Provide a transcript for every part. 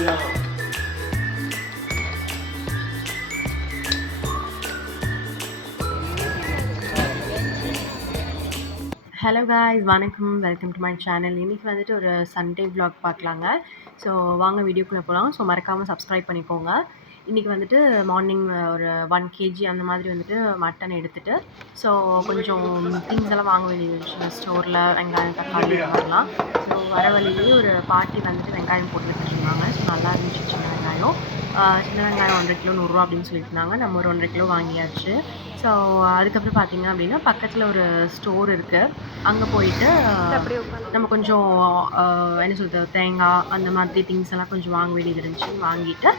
Hello guys, வணக்கம். Welcome to my channel. இன்றைக்கி வந்துட்டு ஒரு சண்டே vlog பார்க்கலாங்க. ஸோ வாங்க வீடியோக்குள்ளே போகலாம். ஸோ மறக்காமல் சப்ஸ்கிரைப் பண்ணிக்கோங்க. இன்றைக்கி வந்துட்டு மார்னிங் ஒரு 1 kg அந்த மாதிரி வந்துட்டு மட்டன் எடுத்துகிட்டு, ஸோ கொஞ்சம் திங்ஸ் எல்லாம் வாங்க வேண்டியது இருந்துச்சு ஸ்டோரில், வெங்காயம், தக்காளி இந்த மாதிரிலாம். ஸோ வர வழியிலேயே ஒரு பாட்டி வந்துட்டு வெங்காயம் போட்டு விட்டுருந்தாங்க. ஸோ நல்லா இருந்துச்சு சின்ன வெங்காயம். சின்ன வெங்காயம் 1.5 கிலோ 100 அப்படின்னு சொல்லிட்டு இருந்தாங்க. நம்ம ஒரு 1.5 கிலோ வாங்கியாச்சு. ஸோ அதுக்கப்புறம் பார்த்தீங்க அப்படின்னா பக்கத்தில் ஒரு ஸ்டோர் இருக்குது. அங்கே போயிட்டு நம்ம கொஞ்சம் என்ன சொல்கிறது, தேங்காய் அந்த மாதிரி திங்ஸ் எல்லாம் கொஞ்சம் வாங்க வேண்டியது இருந்துச்சு. வாங்கிட்டு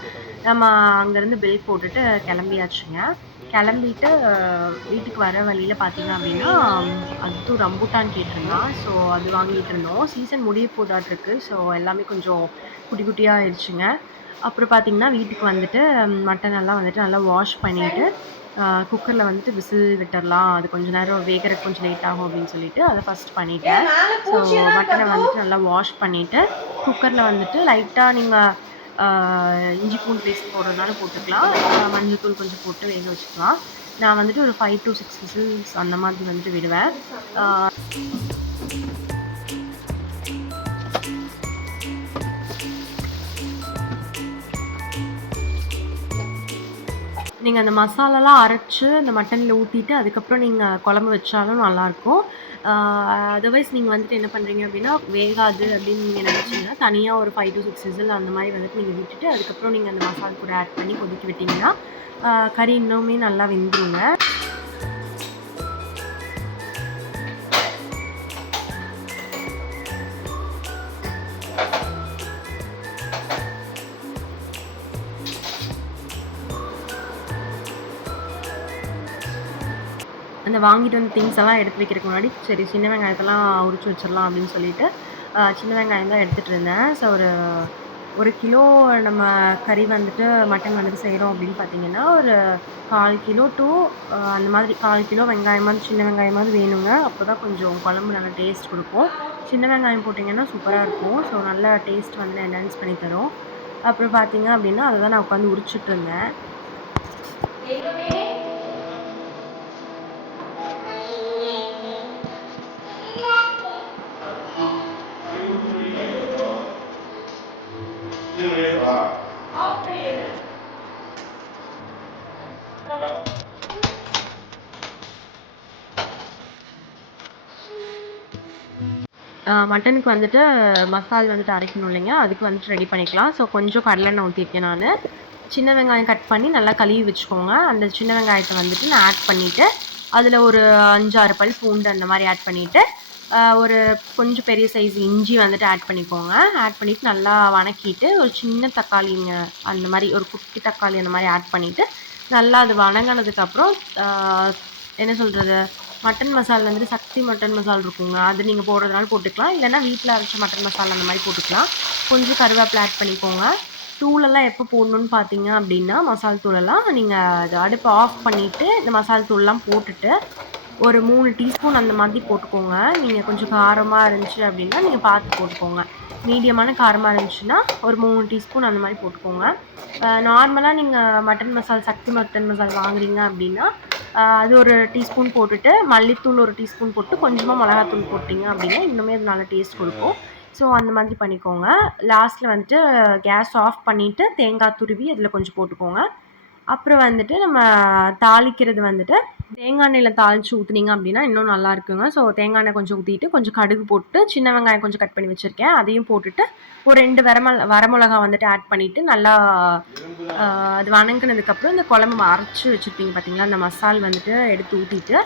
நம்ம அங்கேருந்து பில் போட்டுட்டு கிளம்பியாச்சுங்க. கிளம்பிட்டு வீட்டுக்கு வர வழியில் பார்த்தீங்க அப்படின்னா அது ரம்பூட்டான் கேட்டிருந்தான். ஸோ அது வாங்கிட்டு இருந்தோம். சீசன் முடிய போதாட்டிருக்கு. ஸோ எல்லாமே கொஞ்சம் குட்டி குட்டியாக ஆயிடுச்சுங்க. அப்புறம் பார்த்தீங்கன்னா வீட்டுக்கு வந்துட்டு மட்டன் எல்லாம் வந்துட்டு நல்லா வாஷ் பண்ணிவிட்டு குக்கரில் வந்துட்டு விசில் விட்டுடலாம், அது கொஞ்சம் நேரம் வேகிறதுக்கு கொஞ்சம் லேட் ஆகும் அப்படின்னு சொல்லிட்டு அதை ஃபஸ்ட் பண்ணிவிட்டேன். ஸோ மட்டனை வந்துட்டு நல்லா வாஷ் பண்ணிவிட்டு குக்கரில் வந்துட்டு லைட்டாக நீங்கள் இஞ்சி பூண்டு பேஸ்ட் போடுறதுனால போட்டுக்கலாம், மஞ்சள் தூள் கொஞ்சம் போட்டு வேக வச்சுக்கலாம். நான் வந்துட்டு ஒரு 5 to 6 விசில்ஸ் அந்த மாதிரி வந்துட்டு விடுவேன். நீங்கள் அந்த மசாலாலாம் அரைச்சி அந்த மட்டனில் ஊற்றிட்டு அதுக்கப்புறம் நீங்கள் குழம்பு வச்சாலும் நல்லாயிருக்கும். அதர்வைஸ் நீங்கள் வந்துட்டு என்ன பண்ணுறீங்க அப்படின்னா, வேகாது அப்படின்னு நீங்கள் நினச்சிங்கன்னா தனியாக ஒரு 5 to 6 விசில் அந்த மாதிரி வந்துட்டு நீங்கள் விட்டுட்டு அதுக்கப்புறம் நீங்கள் அந்த மசாலா கூட ஆட் பண்ணி கொதிக்க விட்டிங்கன்னா கறி இன்னுமே நல்லா வெந்துருங்க. அந்த வாங்கிட்டு வந்த திங்ஸ் எல்லாம் எடுத்து வைக்கிறதுக்கு முன்னாடி சரி சின்ன வெங்காயத்தெல்லாம் உரிச்சு வச்சிடலாம் அப்படின்னு சொல்லிட்டு சின்ன வெங்காயம் தான் எடுத்துகிட்டு இருந்தேன். ஸோ ஒரு கிலோ நம்ம கறி வந்துட்டு மட்டன் வந்துட்டு செய்கிறோம் அப்படின்னு பார்த்தீங்கன்னா ஒரு 1/4 கிலோ டு அந்த மாதிரி 1/4 கிலோ வெங்காயமாவது சின்ன வெங்காயமாவது வேணுங்க. அப்போ தான் கொஞ்சம் குழம்பு நல்லா டேஸ்ட் கொடுக்கும். சின்ன வெங்காயம் போட்டிங்கன்னா சூப்பராக இருக்கும். ஸோ நல்லா டேஸ்ட் வந்து என்ஹான்ஸ் பண்ணி தரும். அப்புறம் பார்த்தீங்க அப்படின்னா அதை தான் நான் உட்காந்து உரிச்சிட்டு இருந்தேன். மட்டனுக்கு வந்துட்டு மசால் வந்துட்டு அரைக்கணும் இல்லைங்க, அதுக்கு வந்துட்டு ரெடி பண்ணிக்கலாம். ஸோ கொஞ்சம் கடலெண்ணெய் ஊற்றிருக்கேன் நான். சின்ன வெங்காயம் கட் பண்ணி நல்லா கழுவி வச்சுக்கோங்க. அந்த சின்ன வெங்காயத்தை வந்துட்டு நான் ஆட் பண்ணிவிட்டு அதில் ஒரு 5-6 பல் பூண்டு அந்த மாதிரி ஆட் பண்ணிவிட்டு ஒரு கொஞ்சம் பெரிய சைஸ் இஞ்சி வந்துட்டு ஆட் பண்ணிக்கோங்க. ஆட் பண்ணிவிட்டு நல்லா வணக்கிட்டு ஒரு சின்ன தக்காளிங்க அந்த மாதிரி ஒரு குட்டி தக்காளி அந்த மாதிரி ஆட் பண்ணிவிட்டு நல்லா அது வணங்கினதுக்கப்புறம் என்ன சொல்கிறது, மட்டன் மசாலா வந்துட்டு சக்தி மட்டன் மசாலா இருக்குங்க, அது நீங்கள் போடுறதுனால போட்டுக்கலாம். இல்லைனா வீட்டில் அரைச்ச மட்டன் மசாலா அந்த மாதிரி போட்டுக்கலாம். கொஞ்சம் கருவேப்பிலை ஆட் பண்ணிக்கோங்க. தூளெல்லாம் எப்போ போடணுன்னு பார்த்தீங்க அப்படின்னா மசால் தூளெல்லாம் நீங்கள் அது அடுப்பை ஆஃப் பண்ணிவிட்டு இந்த மசால் தூள்லாம் போட்டுட்டு ஒரு 3 டீஸ்பூன் அந்த மாதிரி போட்டுக்கோங்க. நீங்கள் கொஞ்சம் காரமாக இருந்துச்சு அப்படின்னா நீங்கள் பார்த்து போட்டுக்கோங்க. மீடியமான காரமாக இருந்துச்சுன்னா ஒரு 3 டீஸ்பூன் அந்த மாதிரி போட்டுக்கோங்க. நார்மலாக நீங்கள் மட்டன் மசாலா சக்தி மட்டன் மசாலா வாங்குறீங்க அப்படின்னா அது ஒரு டீஸ்பூன் போட்டுட்டு மல்லித்தூள் ஒரு டீஸ்பூன் போட்டு கொஞ்சமாக மிளகாத்தூள் போட்டிங்க அப்படின்னா இன்னுமே அது நல்ல டேஸ்ட் கொடுக்கும். ஸோ அந்த மாதிரி பண்ணிக்கோங்க. லாஸ்ட்டில் வந்துட்டு கேஸ் ஆஃப் பண்ணிவிட்டு தேங்காய் துருவி அதில் கொஞ்சம் போட்டுக்கோங்க. அப்புறம் வந்துட்டு நம்ம தாளிக்கிறது வந்துட்டு தேங்காய் எண்ணெயில் தாளித்து ஊற்றுனீங்க அப்படின்னா இன்னும் நல்லா இருக்குங்க. ஸோ தேங்காய் எண்ணெய் கொஞ்சம் ஊற்றிட்டு கொஞ்சம் கடுகு போட்டு சின்ன வெங்காயம் கொஞ்சம் கட் பண்ணி வச்சுருக்கேன் அதையும் போட்டுட்டு ஒரு 2 வரமிளகா வந்துட்டு ஆட் பண்ணிவிட்டு நல்லா அது வணங்கினதுக்கப்புறம் இந்த குழம்பு அரைச்சி வச்சுருப்பீங்க பார்த்தீங்களா, அந்த மசால் வந்துட்டு எடுத்து ஊற்றிட்டு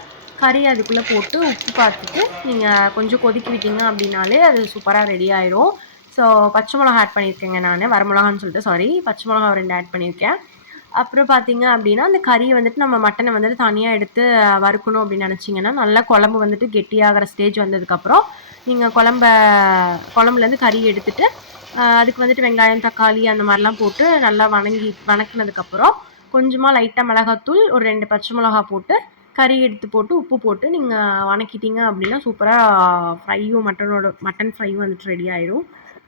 கறி அதுக்குள்ளே போட்டு உப்பு பார்த்துட்டு நீங்கள் கொஞ்சம் கொதிக்க விட்டீங்க அப்படின்னாலே அது சூப்பராக ரெடி ஆயிரும். ஸோ பச்சை மிளகா ஆட் பண்ணியிருக்கேங்க நான், வரமிளகான்னு சொல்லிட்டு சாரி, பச்சை மிளகா 2 ஆட் பண்ணியிருக்கேன். அப்புறம் பார்த்தீங்க அப்படின்னா அந்த கறியை வந்துட்டு நம்ம மட்டனை வந்துட்டு தனியாக எடுத்து வறுக்கணும் அப்படின்னு நினச்சிங்கன்னா நல்லா குழம்பு வந்துட்டு கெட்டியாகிற ஸ்டேஜ் வந்ததுக்கப்புறம் நீங்கள் குழம்புலேருந்து கறி எடுத்துகிட்டு அதுக்கு வந்துட்டு வெங்காயம் தக்காளி அந்த மாதிரிலாம் போட்டு நல்லா வணக்கினதுக்கப்புறம் கொஞ்சமாக லைட்டாக மிளகாத்தூள் ஒரு 2 பச்சை மிளகா போட்டு கறி எடுத்து போட்டு உப்பு போட்டு நீங்கள் வணக்கிட்டீங்க அப்படின்னா சூப்பராக மட்டன் ஃப்ரையும் வந்துட்டு ரெடி ஆயிடும்.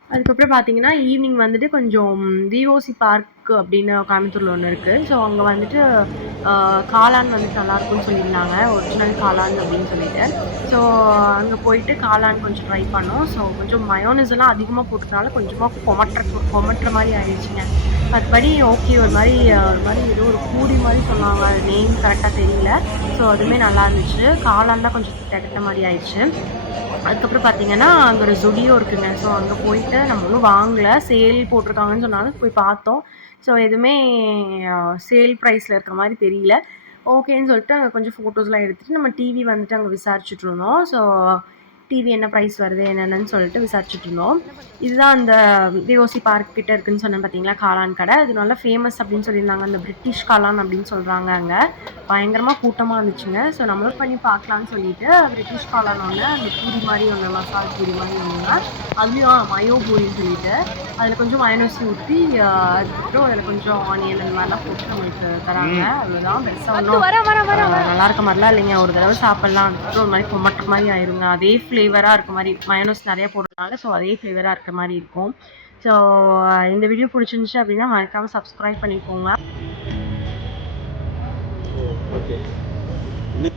அதுக்கப்புறம் பார்த்தீங்கன்னா, ஈவினிங் வந்துட்டு கொஞ்சம் விஓசி பார்க் அப்படின்னு கோயம்புத்தூர்ல ஒண்ணு இருக்கு. ஸோ அங்க வந்துட்டு அ காளான் வந்துட்டு நல்லாருக்கும்னு சொல்லியிருந்தாங்க. ஒரிஜினல் காளான் அப்படின்னு சொல்லிட்டு. ஸோ அங்க போயிட்டு காளான் கொஞ்சம் ட்ரை பண்ணோம். ஸோ கொஞ்சம் மயோனைஸ் எல்லாம் அதிகமா போட்டதுனால கொஞ்சமா கொமட்டுற மாரி ஆயிடுச்சுங்க. மத்தபடி ஓகே ஒரு மாரி ஏதோ ஒரு பூரி மாரி சொன்னாங்க. அது நேம் கரெக்ட்டா தெரியல. ஸோ அதுவுமே நல்லா இருந்துச்சு. காளான் தான் கொஞ்சம் தெகட்ட மாரி ஆயிடுச்சு. அதுக்கப்புறம் பார்த்தீங்கன்னா, அங்க ஒரு Zudio இருக்குங்க. ஸோ அங்க போயிட்டு நம்ம ஒண்ணும் வாங்கல. சேல் போட்டிருக்காங்கன்னு சொன்னாங்க. போய் பார்த்தோம். ஸோ எதுவுமே சேல் ப்ரைஸ்ல இருக்கிற மாரி தெரியல. ஓகேன்னு சொல்லிட்டு அங்க கொஞ்சம் ஃபோட்டோஸ்லாம் எடுத்துட்டு நம்ம டிவி வந்துட்டு அங்க விசாரிச்சுட்டு இருந்தோம். ஸோ டிவி என்ன ப்ரைஸ் வருது என்னென்னன்னு சொல்லிட்டு விசாரிச்சுட்டு இருந்தோம். இதுதான் அந்த விஓசி பார்க் கிட்ட இருக்குன்னு சொன்னேன் பார்த்தீங்களா, காளான் கடை. அது நல்லா ஃபேமஸ் அப்படின்னு சொல்லியிருந்தாங்க. அந்த பிரிட்டிஷ் காளான் அப்படின்னு சொல்றாங்க அங்க. பயங்கரமா கூட்டமா இருந்துச்சுங்க. ஸோ நம்மளும் பண்ணி பார்க்கலான்னு சொல்லிட்டு பிரிட்டிஷ் காளான் ஒண்ணு, அந்த பூரி மாரி ஒண்ணு, மசால் பூரி மாரி ஒண்ணுங்க. அதுலயும் மயோ பூரின்னு சொல்லிட்டு, அதுல கொஞ்சம் மயோனைஸ் ஊத்தி அதுக்கப்புறம் அதுல கொஞ்சம் ஆனியன் அந்த மாரிலாம் போட்டு நம்மளுக்கு தராங்க. அவ்வளோதான். பெருசா ஒண்ணும் நல்லா இருக்க மாரிலாம் இல்லைங்க. ஒரு தடவ சாப்பிடலாம். அதுக்கப்புறம் ஒரு மாரி கொமட்டுற மாரி ஆயிருங்க. அதே ஃப்ளேவரா இருக்க மாரி மயோனைஸ் நெறைய போடுறதுனால, ஸோ அதே ஃப்ளேவரா இருக்க மாரி இருக்கும். ஸோ இந்த வீடியோ புடிச்சிருந்துச்சு அப்படின்னா மறக்காம சப்ஸ்கிரைப் பண்ணிக்கோங்க. ओके नहीं